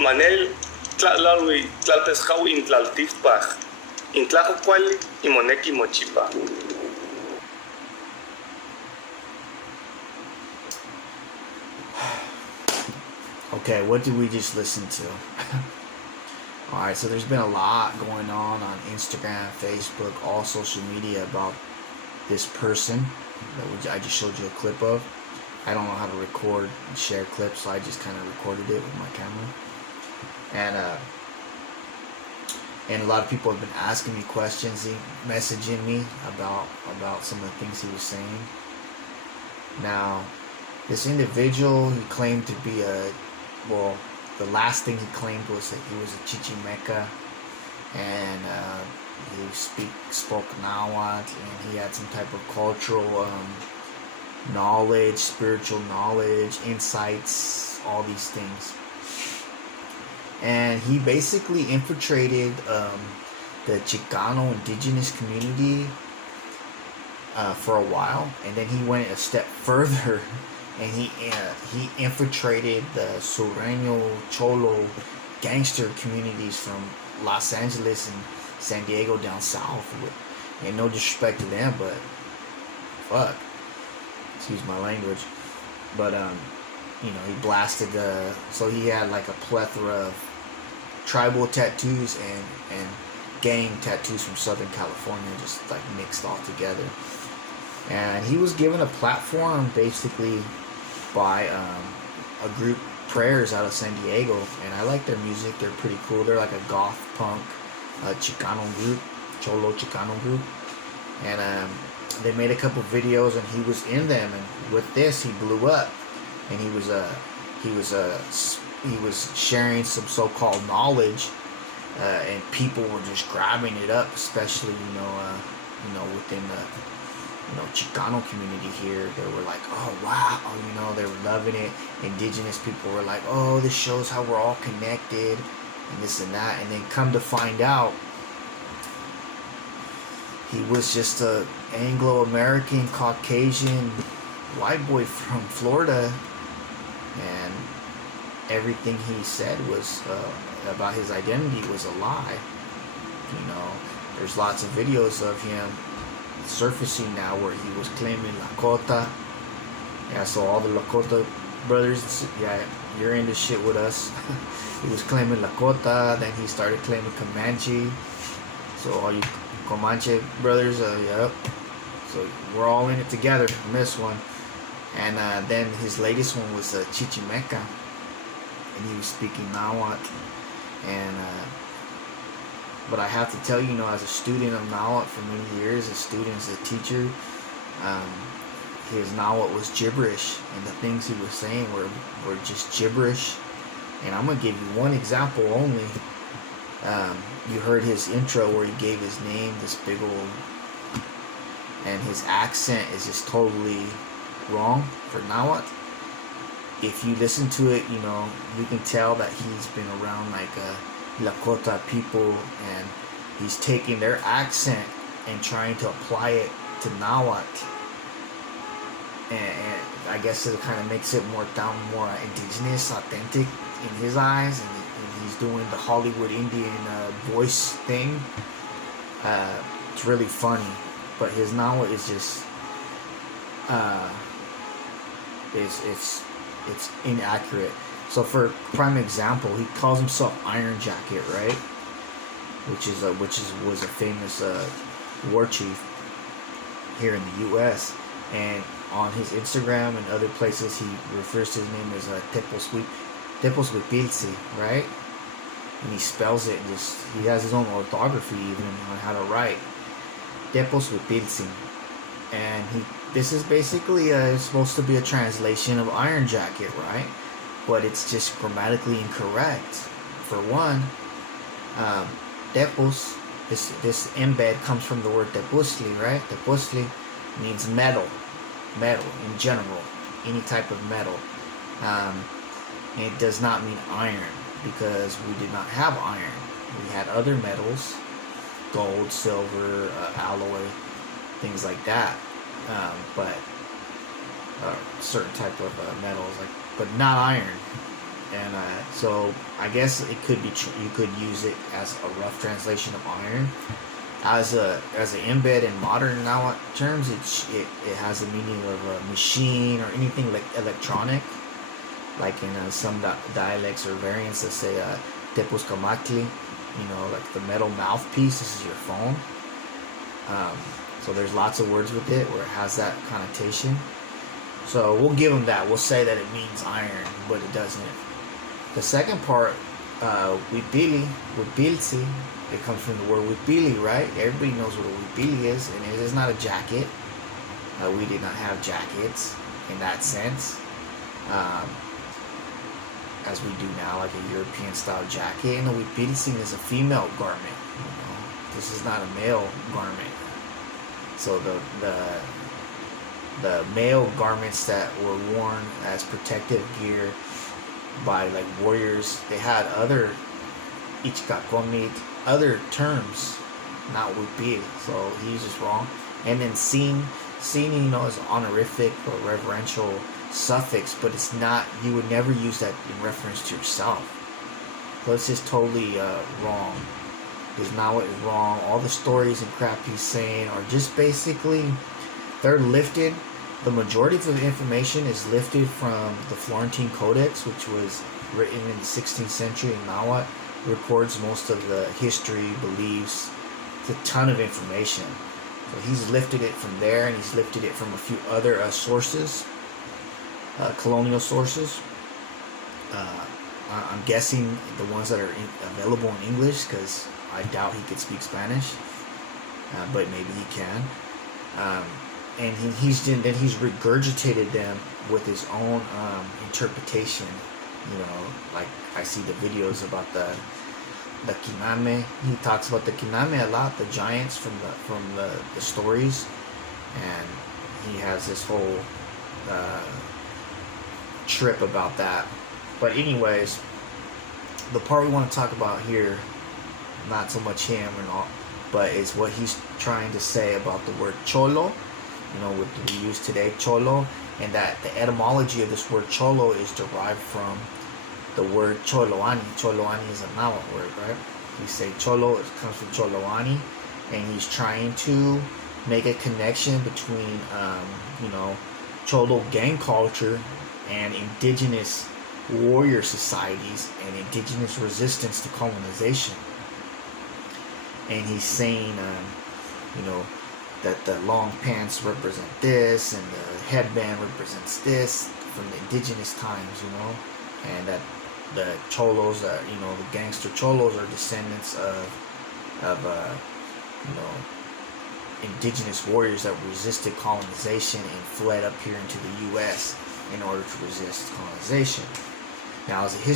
Manel tlalwi tlalpesjawi intlaltispaj, intlajocuali imoneki mochipa. Okay, what did we just listen to? Alright, so there's been a lot going on Instagram, Facebook, all social media about this person that I just showed you a clip of. I don't know how to record and share clips, so I just kind of recorded it with my camera. And a lot of people have been asking me questions, messaging me about some of the things he was saying. Now, this individual, he claimed to be the last thing he claimed was that he was a chichimeca, and he spoke Nahuatl, and he had some type of cultural knowledge, spiritual knowledge, insights, all these things. And he basically infiltrated the Chicano indigenous community for a while, and then he went a step further, and he infiltrated the Sureño, Cholo gangster communities from Los Angeles and San Diego down south. And no disrespect to them, but fuck, excuse my language. But he blasted so he had like a plethora of tribal tattoos and gang tattoos from Southern California, just like mixed all together. And he was given a platform basically by a group, Prayers, out of San Diego, and I like their music. They're pretty cool. They're like a goth punk Chicano group, Cholo Chicano group, and they made a couple videos, and he was in them. And with this, he blew up, and he was sharing some so-called knowledge, and people were just grabbing it up, especially within the Chicano community here. They were like, oh wow, they were loving it. Indigenous people were like, oh, this shows how we're all connected, and this and that. And then come to find out, he was just a Anglo-American, Caucasian, white boy from Florida, and everything he said was about his identity was a lie. There's lots of videos of him surfacing now where he was claiming Lakota. Yeah, so all the Lakota brothers, yeah, you're in this shit with us. He was claiming Lakota, then he started claiming Comanche. So all you Comanche brothers, yep. So we're all in it together on this one. And then his latest one was Chichimeca, and he was speaking Nahuatl. And but I have to tell you, as a student of Nahuatl for many years, as a teacher, his Nahuatl was gibberish, and the things he was saying were just gibberish. And I'm gonna give you one example only. You heard his intro where he gave his name, this big old, and his accent is just totally wrong for Nahuatl. If you listen to it, you can tell that he's been around like Lakota people, and he's taking their accent and trying to apply it to Nahuatl, and I guess it kind of makes it more indigenous, authentic in his eyes, and he's doing the Hollywood Indian voice thing. It's really funny, but his Nahuatl is just it's inaccurate. So for prime example, he calls himself Iron Jacket, right? Which was a famous war chief here in the U.S. And on his Instagram and other places, he refers to his name as Teposwipilsi, right? And he spells it, and he has his own orthography even on how to write Teposwipilsi. And this is basically supposed to be a translation of Iron Jacket, right? But it's just grammatically incorrect. For one, tepos, this embed comes from the word tepusli, right? Tepusli means metal in general, any type of metal. And it does not mean iron, because we did not have iron. We had other metals, gold, silver, alloy, things like that. But certain type of metals, but not iron. And So I guess it could be you could use it as a rough translation of iron. As an embed in modern Nahuatl terms, it has the meaning of a machine or anything like electronic, like in some dialects or variants that say tepuscamatli, like the metal mouthpiece. This is your phone. So there's lots of words with it where it has that connotation. So we'll give them that. We'll say that it means iron, but it doesn't. The second part, wipili, wipilsi, it comes from the word wipili, right? Everybody knows what a wipili is, and it is not a jacket. We did not have jackets in that sense, as we do now, like a European-style jacket. And a wipilsi is a female garment. This is not a male garment. So the male garments that were worn as protective gear by like warriors, they had other ichkakomit, other terms, not wipil. So he's just wrong. And then sin, is honorific or reverential suffix, but it's not. You would never use that in reference to yourself. So it's just totally wrong. Because now it is wrong. All the stories and crap he's saying are just basically, they're lifted. The majority of the information is lifted from the Florentine Codex, which was written in the 16th century in Nahuatl. Records most of the history, beliefs. It's a ton of information. So he's lifted it from there, and he's lifted it from a few other sources, colonial sources. I'm guessing the ones that are available in English, because I doubt he could speak Spanish, but maybe he can. And he's regurgitated them with his own interpretation. Like I see the videos about the kiname. He talks about the kiname a lot, the giants from the stories, and he has this whole trip about that. But anyways, the part we want to talk about here, not so much him and all, but is what he's trying to say about the word cholo. What we use today, cholo, and that the etymology of this word cholo is derived from the word Choloani. Choloani is a Nahuatl word, right? We say cholo, it comes from Choloani, and he's trying to make a connection between, Cholo gang culture and indigenous warrior societies and indigenous resistance to colonization. And he's saying, that the long pants represent this, and the headband represents this from the indigenous times, and that the cholos, the gangster cholos, are descendants of indigenous warriors that resisted colonization and fled up here into the U.S. in order to resist colonization. Now, as a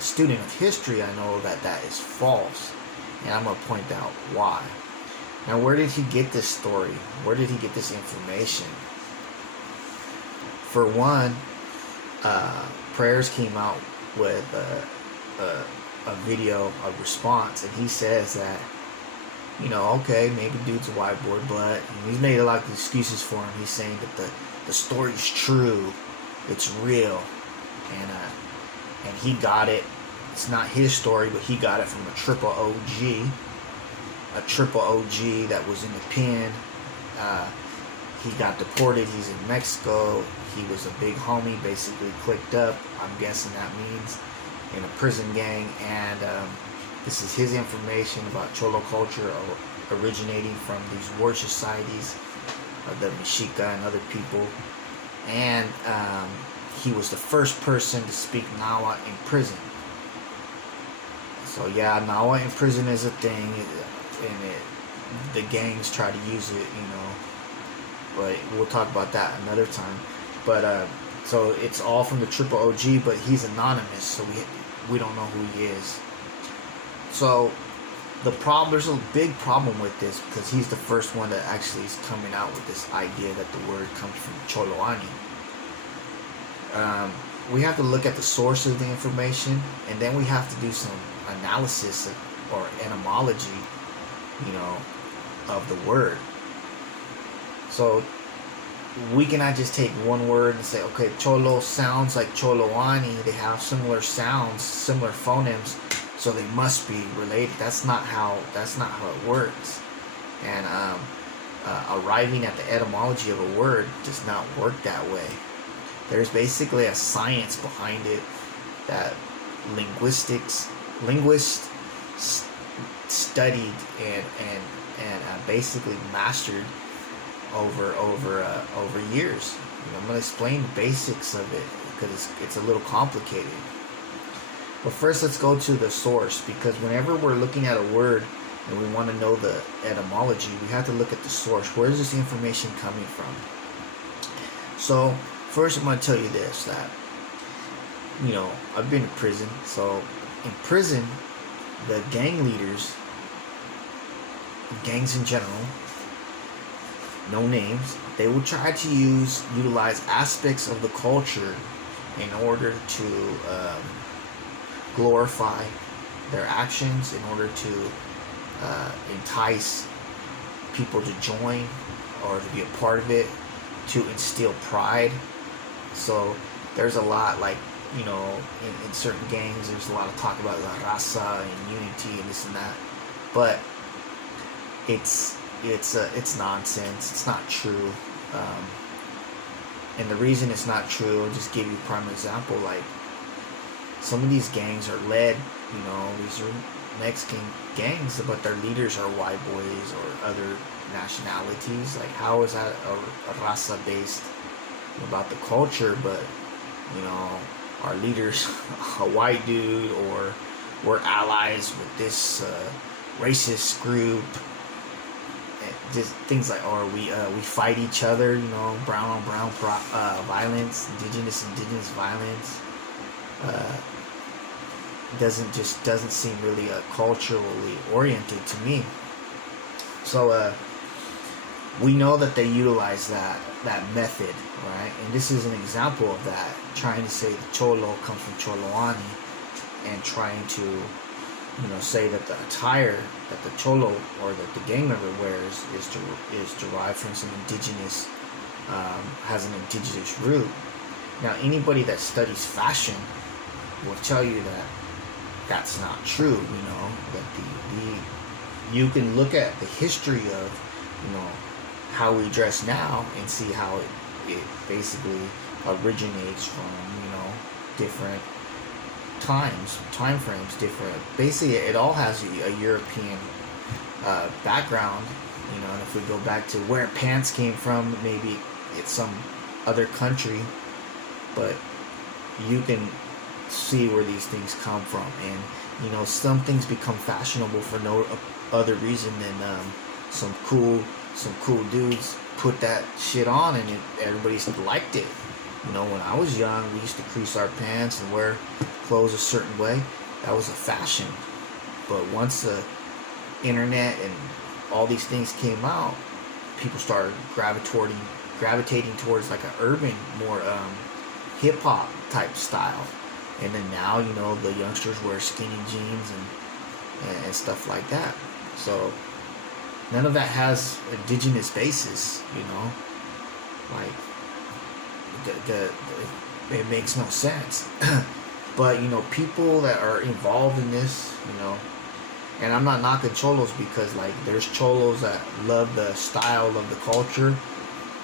student of history, I know that is false, and I'm going to point out why. Now, where did he get this story? Where did he get this information? For one, Prayers came out with a video, a response, and he says that, okay, maybe dude's a whiteboard, but he's made a lot of excuses for him. He's saying that the story's true, it's real, and he got it. It's not his story, but he got it from a triple OG that was in the pen. He got deported. He's in Mexico. He was a big homie, basically clicked up. I'm guessing that means in a prison gang. And this is his information about Cholo culture originating from these war societies, the Mexica and other people. And he was the first person to speak Nahuatl in prison. So yeah, Nahuatl in prison is a thing. And the gangs try to use it, but we'll talk about that another time. But so it's all from the triple OG, but he's anonymous, so we don't know who he is. So there's a big problem with this, because he's the first one that actually is coming out with this idea that the word comes from Choloani. We have to look at the source of the information, and then we have to do some analysis or etymology, of the word. So we cannot just take one word and say, okay, Cholo sounds like Choloani. They have similar sounds, similar phonemes, so they must be related. That's not how it works. And arriving at the etymology of a word does not work that way. There's basically a science behind it that linguists studied and basically mastered over years. I'm going to explain the basics of it because it's a little complicated. But first, let's go to the source, because whenever we're looking at a word and we want to know the etymology, we have to look at the source. Where is this information coming from? So first, I'm going to tell you this, that I've been in prison. So in prison, the gang leaders, gangs in general, no names, they will try to utilize aspects of the culture in order to glorify their actions, in order to entice people to join or to be a part of it, to instill pride. So there's a lot, like, in certain gangs, there's a lot of talk about la raza and unity and this and that, but it's nonsense. It's not true. And the reason it's not true, I'll just give you a prime example. Like, some of these gangs are led, these are Mexican gangs, but their leaders are white boys or other nationalities. Like, how is that a raza based about the culture, but our leaders a white dude, or we're allies with this racist group? Just things like, or we fight each other, brown on brown violence, indigenous violence. Doesn't seem really culturally oriented to me. So we know that they utilize that method, right? And this is an example of that, trying to say the Cholo comes from Choloani, and trying to say that the attire that the Cholo or that the gang member wears is derived from some indigenous, has an indigenous root. Now, anybody that studies fashion will tell you that that's not true. That you can look at the history of how we dress now and see how it basically originates from different time frames, different. Basically, it all has a European background, and if we go back to where pants came from, maybe it's some other country, but you can see where these things come from. And some things become fashionable for no other reason than some cool dudes put that shit on, and everybody liked it. When I was young, we used to crease our pants and wear clothes a certain way. That was a fashion. But once the internet and all these things came out, people started gravitating towards like an urban, more hip hop type style. And then now, the youngsters wear skinny jeans and stuff like that. So none of that has indigenous basis, like it makes no sense. But people that are involved in this, and I'm not knocking Cholos, because like there's Cholos that love the style of the culture.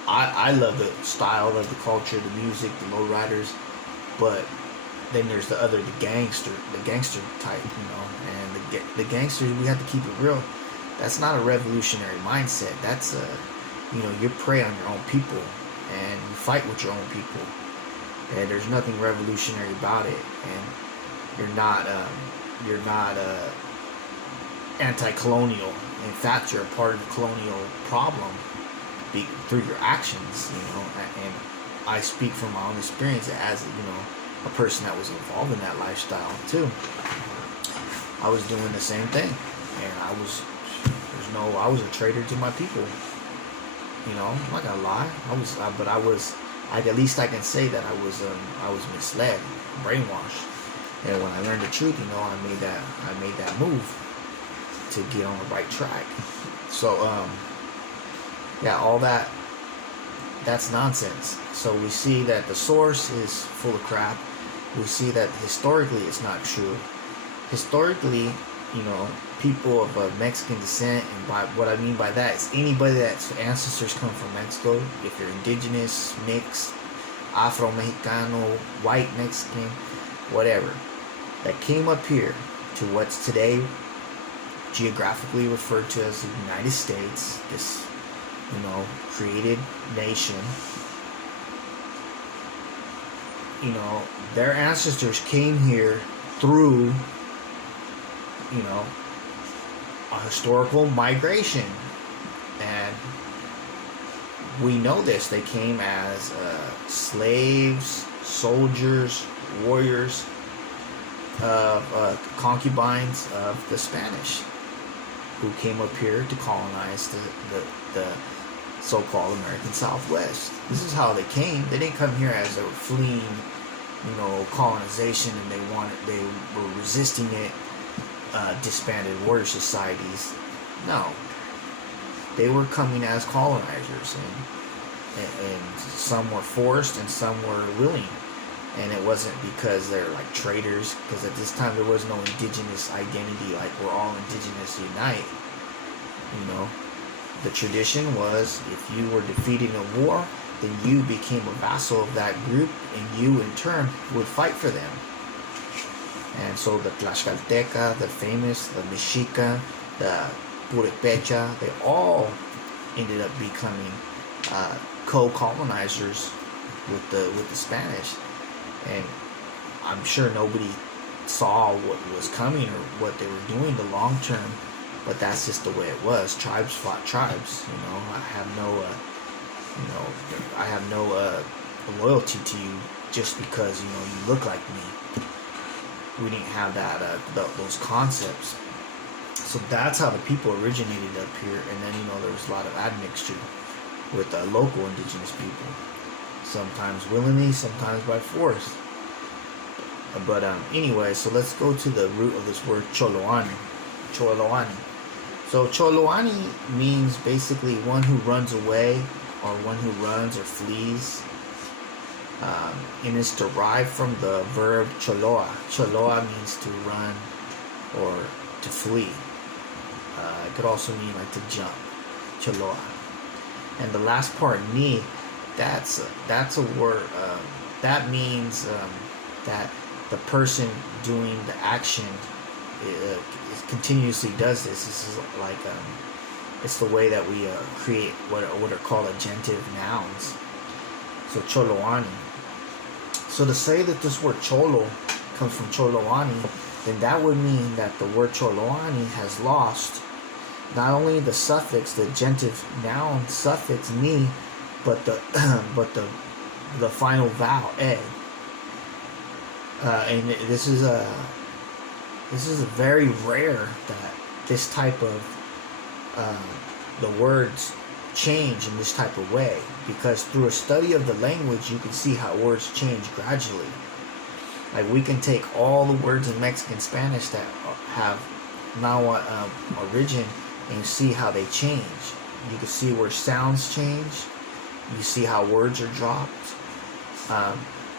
I love the style of the culture, the music, the lowriders, but then there's the gangster type, and the gangsters, we have to keep it real. That's not a revolutionary mindset. That's you prey on your own people, and you fight with your own people, and there's nothing revolutionary about it. And you're not anti-colonial. In fact, you're a part of the colonial problem through your actions. And I speak from my own experience as a person that was involved in that lifestyle too. I was doing the same thing, and I was a traitor to my people. I'm not gonna lie. At least I can say that I was misled, brainwashed. And when I learned the truth, I made that move to get on the right track. So, all that that's nonsense. So we see that the source is full of crap. We see that historically it's not true. Historically, people of Mexican descent, and by what I mean by that is anybody that's ancestors come from Mexico. If you're indigenous, mixed, Afro-Mexicano, white Mexican, whatever, that came up here to what's today geographically referred to as the United States, this created nation. Their ancestors came here through a historical migration, and we know this. They came as slaves, soldiers, warriors, concubines of the Spanish, who came up here to colonize the so-called American Southwest. This is how they came. They didn't come here as they were fleeing, colonization, and they were resisting it, disbanded warrior societies. No, they were coming as colonizers, and some were forced and some were willing. And it wasn't because they're like traitors, because at this time there was no indigenous identity, like we're all indigenous, unite. The tradition was, if you were defeated in a war, then you became a vassal of that group, and you in turn would fight for them. And so the Tlaxcalteca, the famous, the Mexica, the Purepecha, they all ended up becoming co-colonizers with the Spanish. And I'm sure nobody saw what was coming or what they were doing the long term, but that's just the way it was. Tribes fought tribes. I have no loyalty to you just because you look like me. We didn't have those concepts. So that's how the people originated up here, and then there was a lot of admixture with local indigenous people. Sometimes willingly, sometimes by force. But anyway, so let's go to the root of this word Choloani. Choloani. So Choloani means basically one who runs away, or one who runs or flees. And it's derived from the verb choloa. Choloa means to run or to flee. It could also mean like to jump. Choloa. And the last part, ni, that's a word that means that the person doing the action continuously does this. This is like it's the way that we create what are called agentive nouns. So Choloani. So to say that this word cholo comes from Choloani, then that would mean that the word Choloani has lost not only the suffix, the agentive noun suffix ni, but the final vowel e. And this is very rare that this type of the words change in this type of way, because through a study of the language you can see how words change gradually. Like we can take all the words in Mexican Spanish that have Nahuatl origin and see how they change. You can see where sounds change. You see how words are dropped.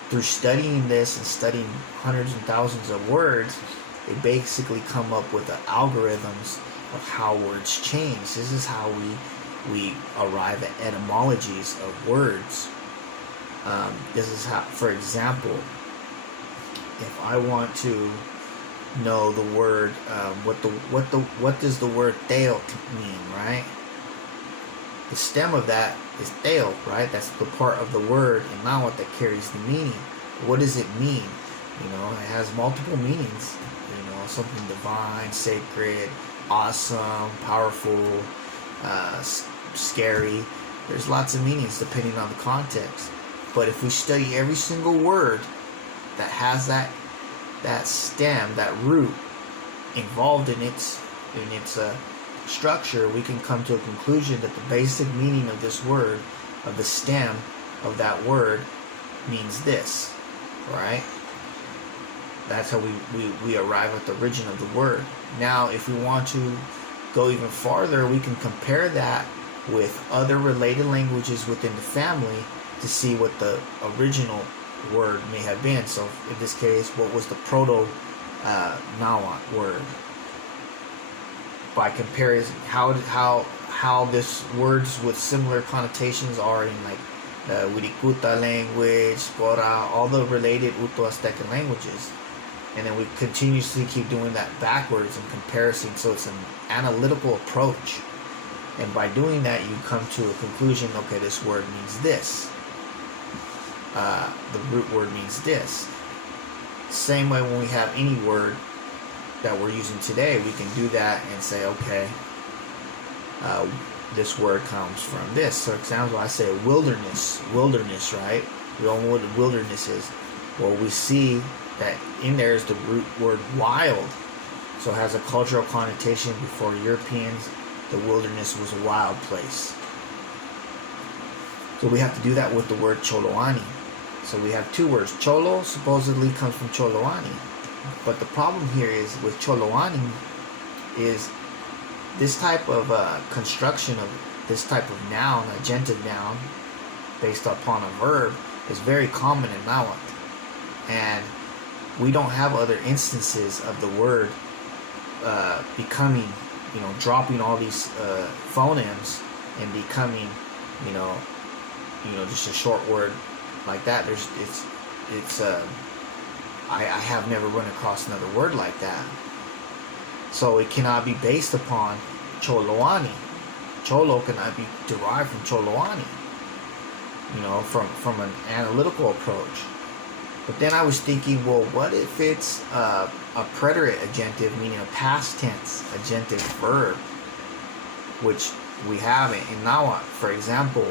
Through studying this and studying hundreds and thousands of words, they basically come up with the algorithms of how words change. This is how we arrive at etymologies of words. This is how, for example, if I want to know the word, what does the word teo mean, right? The stem of that is teo, right? That's the part of the word in Nahuatl that carries the meaning. What does it mean? It has multiple meanings. Something divine, sacred, awesome, powerful, scary. There's lots of meanings depending on the context. But if we study every single word that has that stem, that root involved in its structure, we can come to a conclusion that the basic meaning of this word, of the stem of that word, means this, right? That's how we arrive at the origin of the word. Now, if we want to go even farther, we can compare that with other related languages within the family to see what the original word may have been. So in this case, what was the proto Nahuatl word? By comparison, how this words with similar connotations are in like the Wirikuta language, Bora, all the related Uto-Aztecan languages. And then we continuously keep doing that backwards in comparison. So it's an analytical approach. And by doing that, you come to a conclusion, okay, this word means this. The root word means this. Same way when we have any word that we're using today, we can do that and say, okay, this word comes from this. So, for example, I say wilderness, right? We all know what wilderness is. Well, we see that in there is the root word wild. So it has a cultural connotation. Before Europeans, the wilderness was a wild place. So we have to do that with the word Choloani. So we have two words. Cholo supposedly comes from Choloani. But the problem here is with Choloani is this type of construction of this type of noun, agentive noun, based upon a verb, is very common in Nahuatl. And we don't have other instances of the word becoming, dropping all these phonemes and becoming, just a short word like that. I have never run across another word like that. So it cannot be based upon Choloani. Cholo cannot be derived from Choloani, from an analytical approach. But then I was thinking, well, what if it's a preterite agentive, meaning a past tense agentive verb, which we have in Nahuatl. For example,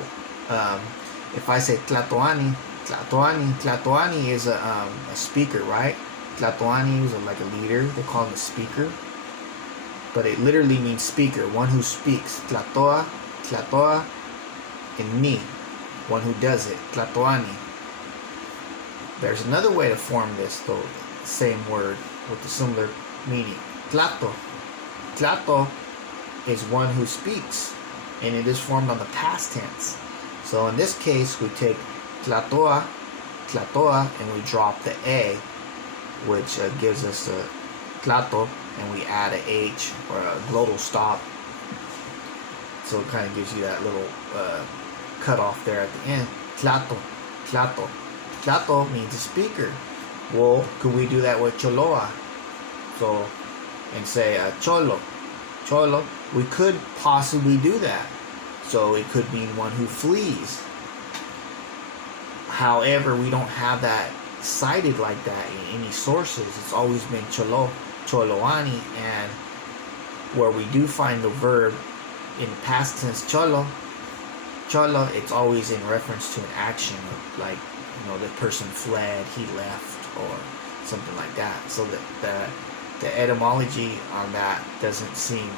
if I say Tlatoani is a speaker, right? Tlatoani is like a leader. They call him a speaker. But it literally means speaker, one who speaks. Tlatoa, and ni, one who does it. Tlatoani. There's another way to form this, though, same word with a similar meaning. Tlato. Tlato is one who speaks, and it is formed on the past tense. So in this case, we take Tlatoa, and we drop the A, which gives us a Tlato, and we add a H or a glottal stop. So it kind of gives you that little cut off there at the end. Tlato. Tlato means a speaker. Well, could we do that with Choloa? So, and say Cholo. We could possibly do that. So it could mean one who flees. However, we don't have that cited like that in any sources. It's always been Choloani, and where we do find the verb in past tense Cholo, it's always in reference to an action, like, the person fled, he left, or something like that. So that the etymology on that doesn't seem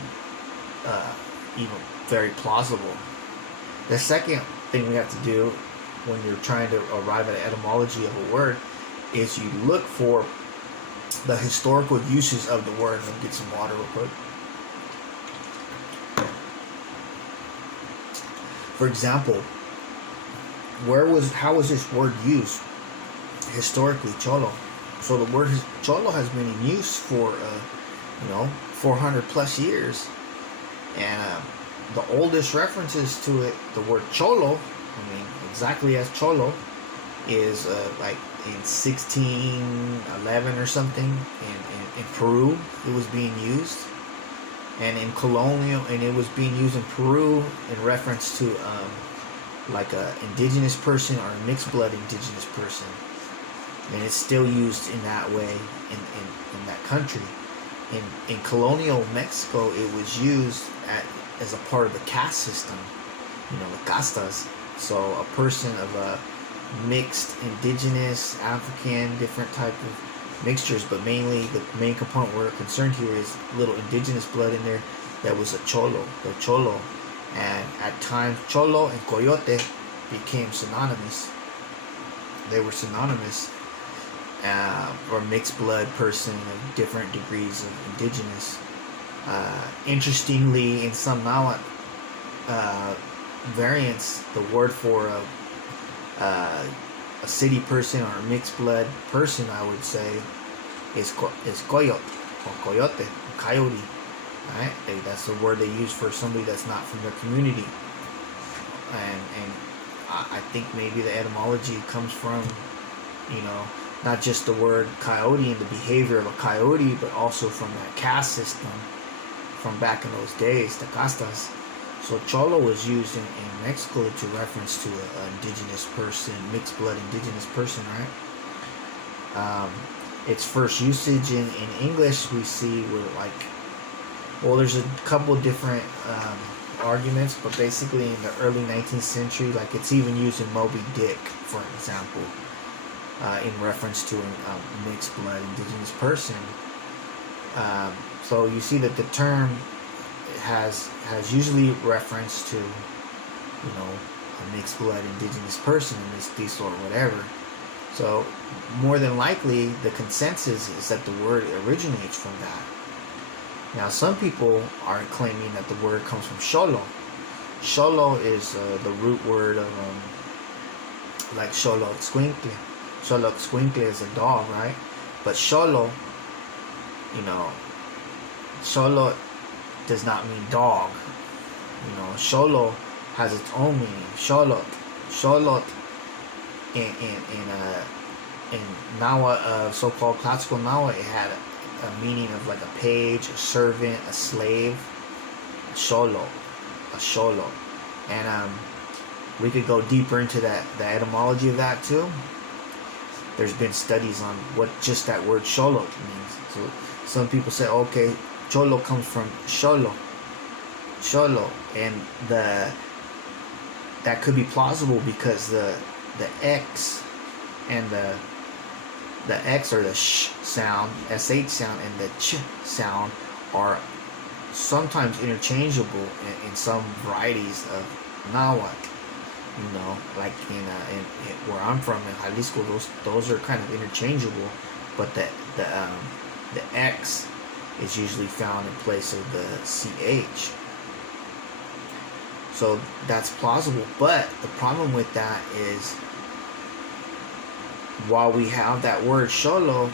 even very plausible. The second thing we have to do when you're trying to arrive at an etymology of a word is you look for the historical uses of the word. Let me get some water real quick. For example, how was this word used historically? Cholo. So the word Cholo has been in use for 400 plus years, and the oldest references to it, the word Cholo, exactly as Cholo, is like in 1611 or something in Peru. It was being used, and in colonial, and it was being used in Peru in reference to like a indigenous person or a mixed blood indigenous person, and it's still used in that way in that country. In colonial Mexico, it was used as a part of the caste system, the castas. So a person of a mixed indigenous, African, different type of mixtures, but mainly the main component we're concerned here is little indigenous blood in there. That was a Cholo, the Cholo. And at times, Cholo and Coyote became synonymous. They were synonymous for a mixed blood person of different degrees of indigenous. Interestingly, in some Nahuatl variants, the word for a city person or a mixed blood person, I would say, is coyote or coyote, coyote. Right? That's the word they use for somebody that's not from their community. And I think maybe the etymology comes from, not just the word coyote and the behavior of a coyote, but also from that caste system from back in those days, the castas. So Cholo was used in Mexico to reference to an indigenous person, mixed blood indigenous person, right? Its first usage in English we see with there's a couple different arguments, but basically in the early 19th century, it's even used in Moby Dick, for example, in reference to a mixed blood indigenous person. So you see that the term has usually reference to, a mixed blood indigenous person, a mestizo or whatever. So more than likely, the consensus is that the word originates from that. Now, some people are claiming that the word comes from Cholo. Cholo is the root word of Xoloitzcuintle. Xoloitzcuintle is a dog, right? But Cholo, Cholo does not mean dog. Cholo has its own meaning. Xolotl in Nahuatl, so-called classical Nahuatl, it had a meaning of a page, a servant, a slave. Cholo, a Cholo. And we could go deeper into the etymology of that too. There's been studies on what just that word Cholo means. So some people say, okay, Cholo comes from Cholo, and that could be plausible because the X and the X or the sh sound, sh sound, and the ch sound are sometimes interchangeable in some varieties of Nahuatl. Like in where I'm from in Jalisco, those are kind of interchangeable, but the X is usually found in place of the CH. So that's plausible, but the problem with that is, while we have that word Cholo,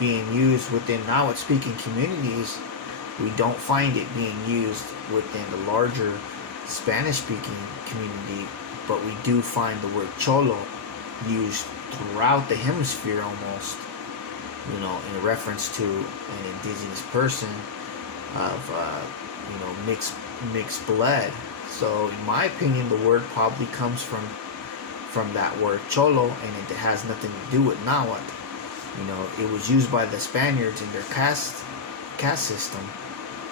being used within Nahuatl speaking communities, we don't find it being used within the larger Spanish speaking community, but we do find the word Cholo used throughout the hemisphere almost, in reference to an indigenous person of mixed blood. So in my opinion, the word probably comes from that word Cholo, and it has nothing to do with Nahuatl. It was used by the Spaniards in their caste system,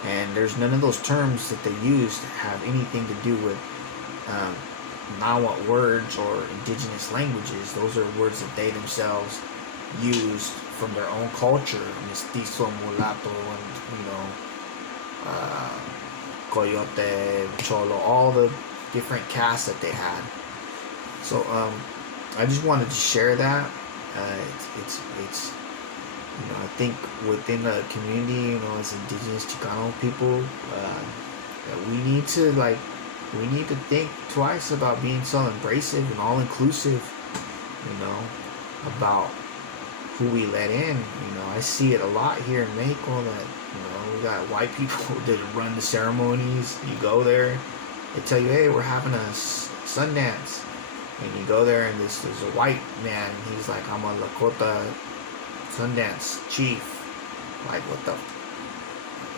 and there's none of those terms that they used have anything to do with Nahuatl words or indigenous languages. Those are words that they themselves used from their own culture, mestizo, mulatto, and coyote, Cholo, all the different castes that they had. So I just wanted to share that. It's I think within the community, as indigenous Chicano people, that we need to think twice about being so embracive and all inclusive, about who we let in. I see it a lot here in Mexico that, we got white people that run the ceremonies. You go there, they tell you, hey, we're having a Sundance. And you go there, and there's a white man, and he's like, I'm a Lakota Sundance chief. Like, what the?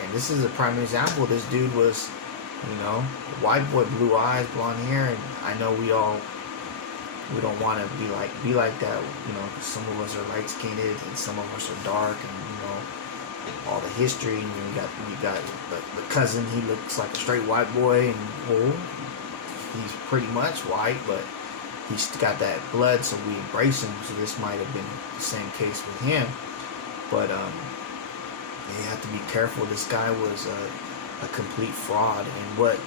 And this is a prime example. This dude was, white boy, blue eyes, blonde hair, and I know we don't want to be like that. Some of us are light skinned, and some of us are dark, and all the history. And you got the cousin. He looks like a straight white boy, and he's pretty much white, but he's got that blood, so we embrace him. So this might have been the same case with him, but you have to be careful. This guy was a complete fraud, and what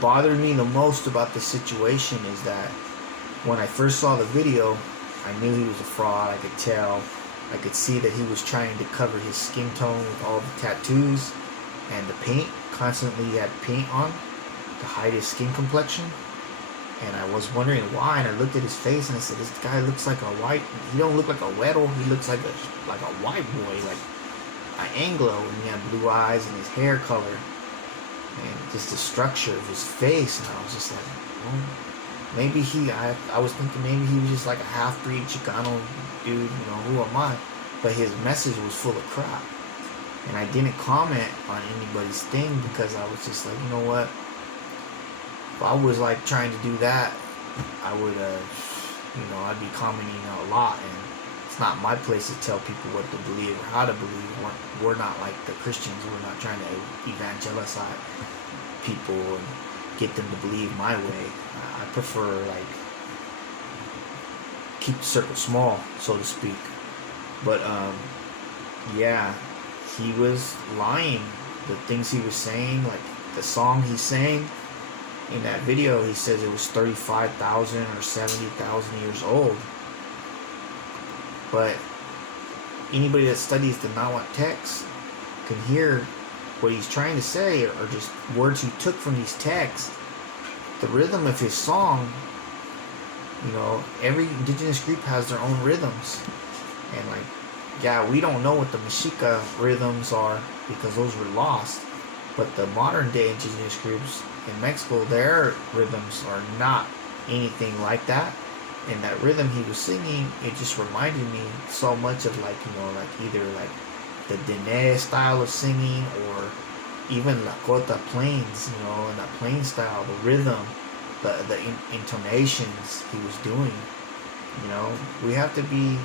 bothered me the most about the situation is that when I first saw the video, I knew he was a fraud. I could tell. I could see that he was trying to cover his skin tone with all the tattoos and the paint. Constantly he had paint on, to hide his skin complexion. And I was wondering why, and I looked at his face and I said, this guy looks like a white, he don't look like a Weddle, he looks like a white boy, like an Anglo, and he had blue eyes and his hair color, and just the structure of his face, and I was just like, well, maybe I was thinking maybe he was just like a half-breed Chicano dude, you know, who am I? But his message was full of crap. And I didn't comment on anybody's thing because I was just like, you know what? If I was like trying to do that, I would, you know, I'd be commenting a lot, and it's not my place to tell people what to believe or how to believe. We're not like the Christians. We're not trying to evangelize people and get them to believe my way. I prefer like keep the circle small, so to speak. But yeah, he was lying. The things he was saying, like the song he sang in that video, he says it was 35,000 or 70,000 years old. But anybody that studies the Nahuatl text can hear what he's trying to say, or just words he took from these texts. The rhythm of his song, you know, every indigenous group has their own rhythms. And like, yeah, we don't know what the Mexica rhythms are because those were lost. But the modern day indigenous groups in Mexico, their rhythms are not anything like that. And that rhythm he was singing, it just reminded me so much of like, you know, like either like the Dene style of singing, or even Lakota Plains, you know, and that plain style, the rhythm, the intonations he was doing. You know, you have to, you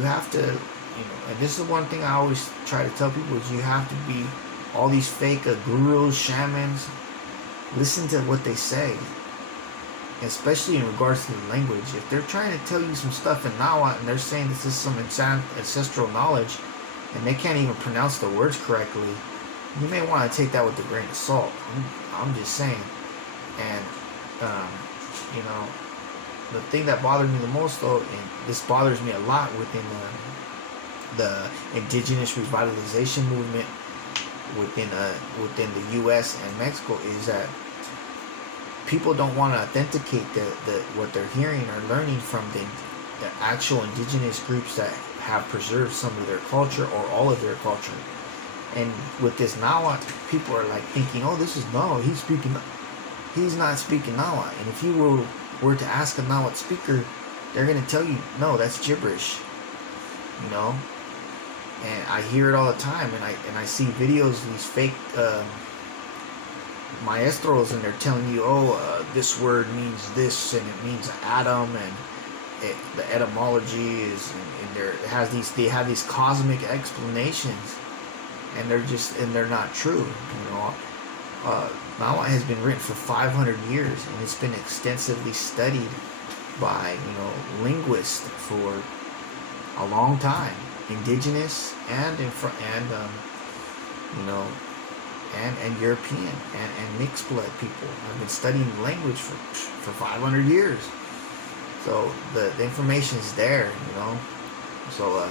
know, and this is one thing I always try to tell people, is you have to be, all these fake gurus, shamans, listen to what they say, especially in regards to the language. If they're trying to tell you some stuff in Nahuatl and they're saying this is some ancestral knowledge and they can't even pronounce the words correctly, you may want to take that with a grain of salt. I'm just saying. And you know, the thing that bothered me the most, though, and this bothers me a lot within the indigenous revitalization movement within the U.S. and Mexico, is that people don't want to authenticate what they're hearing or learning from the actual indigenous groups that have preserved some of their culture or all of their culture. And with this Nahuatl, people are like thinking, oh, he's not speaking Nahuatl. And if you were to ask a Nahuatl speaker, they're going to tell you, no, that's gibberish. You know? And I hear it all the time, and I see videos of these fake maestros, and they're telling you, this word means this, and it means Adam, and the etymology is, and they have these cosmic explanations, and they're not true. You know, Nahuatl has been written for 500 years, and it's been extensively studied by, you know, linguists for a long time. Indigenous and you know, and European and mixed blood people have been studying language for 500 years. So the information is there, you know. So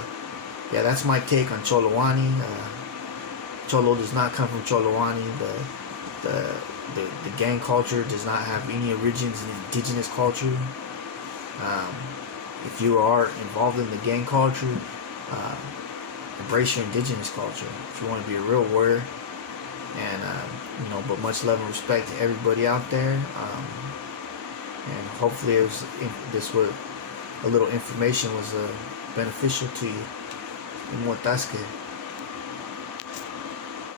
yeah, that's my take on Choloani. Cholo does not come from Choloani. The gang culture does not have any origins in indigenous culture. If you are involved in the gang culture, embrace your indigenous culture if you want to be a real warrior. And you know, but much love and respect to everybody out there. And hopefully a little information was beneficial to you. And what that's good.